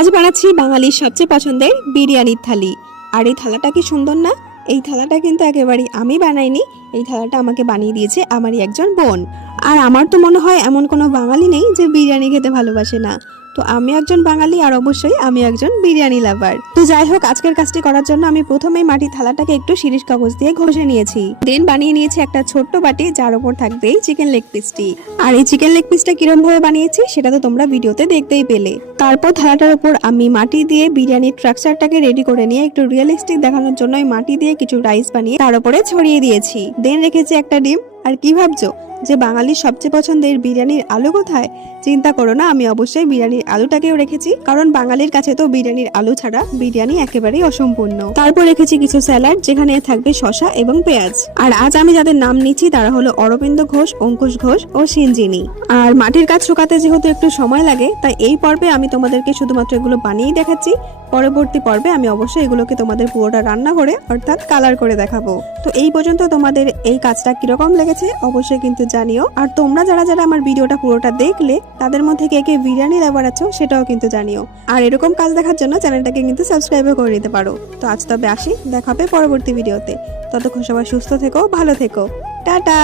আজ বানাচ্ছি বাঙালির সবচেয়ে পছন্দের বিরিয়ানির থালি। আর এই থালাটা কি সুন্দর না? এই থালাটা কিন্তু একেবারেই আমি বানাইনি। এই থালাটা আমাকে বানিয়ে দিয়েছে আমারই একজন বোন। আর আমার তো মনে হয় এমন কোনো বাঙালি নেই যে বিরিয়ানি খেতে ভালোবাসে না। তো আমি একজন বাঙালি আর অবশ্যই আমি একজন বিরিয়ানি লাভার। তো যাই হোক, আজকের কাজটি করার জন্য আমি প্রথমেই মাটির থালাটাকে একটু শিরিষ কাগজ দিয়ে ঘষে নিয়েছি। দেন বানিয়ে নিয়েছি একটা ছোট্ট বাটি, যার উপর থাকবে এই চিকেন লেগ পিসটি আর এই চিকেন লেগ পিসটা কিরম ভাবে বানিয়েছি, সেটা তো তোমরা ভিডিওতে দেখতেই পেলে। তারপর থালাটার উপর আমি মাটি দিয়ে বিরিয়ানির স্ট্রাকচারটাকে রেডি করে নিয়ে একটু রিয়েলিস্টিক দেখানোর জন্য মাটি দিয়ে কিছু রাইস বানিয়ে তার উপরে ছড়িয়ে দিয়েছি। দেন রেখেছি একটা ডিম। আর কি ভাবছ? যে বাঙালির সবচেয়ে পছন্দের বিরিয়ানির আলু কোথায়, চিন্তা করো না, আমি অবশ্যই বিরিয়ানির আলুটাকেও রেখেছি। কারণ বাঙালির কাছে তো বিরিয়ানির আলু ছাড়া বিরিয়ানি একেবারেই অসম্পূর্ণ। তারপর রেখেছি কিছু স্যালাড, যেখানে থাকবে শসা এবং পেঁয়াজ। আর আজ আমি যাদের নাম নিচ্ছি, তারা হলো অরবিন্দ ঘোষ, অঙ্কুশ ঘোষ ও সিনজিনি। আর মাটির কাজ শুকাতে যেহেতু একটু সময় লাগে, তাই এই পর্বে আমি তোমাদেরকে শুধুমাত্র এগুলো বানিয়েই দেখাচ্ছি। পরবর্তী পর্বে আমি অবশ্যই এগুলোকে তোমাদের পুরোটা রান্না করে অর্থাৎ কালার করে দেখাবো। তো এই পর্যন্ত তোমাদের এই কাজটা কীরকম লেগেছে, অবশ্যই কিন্তু জানিও। আর তোমরা যারা যারা আমার ভিডিওটা পুরোটা দেখলে, তাদের মধ্যে কে কে বিরিয়ানি লাভার আছো সেটাও কিন্তু জানিও। আর এরকম কাজ দেখার জন্য চ্যানেলটাকে কিন্তু সাবস্ক্রাইবও করে নিতে পারো। তো আজ তবে আসি, দেখা হবে পরবর্তী ভিডিওতে। ততক্ষণ সবাই সুস্থ থেকো, ভালো থেকো। টাটা!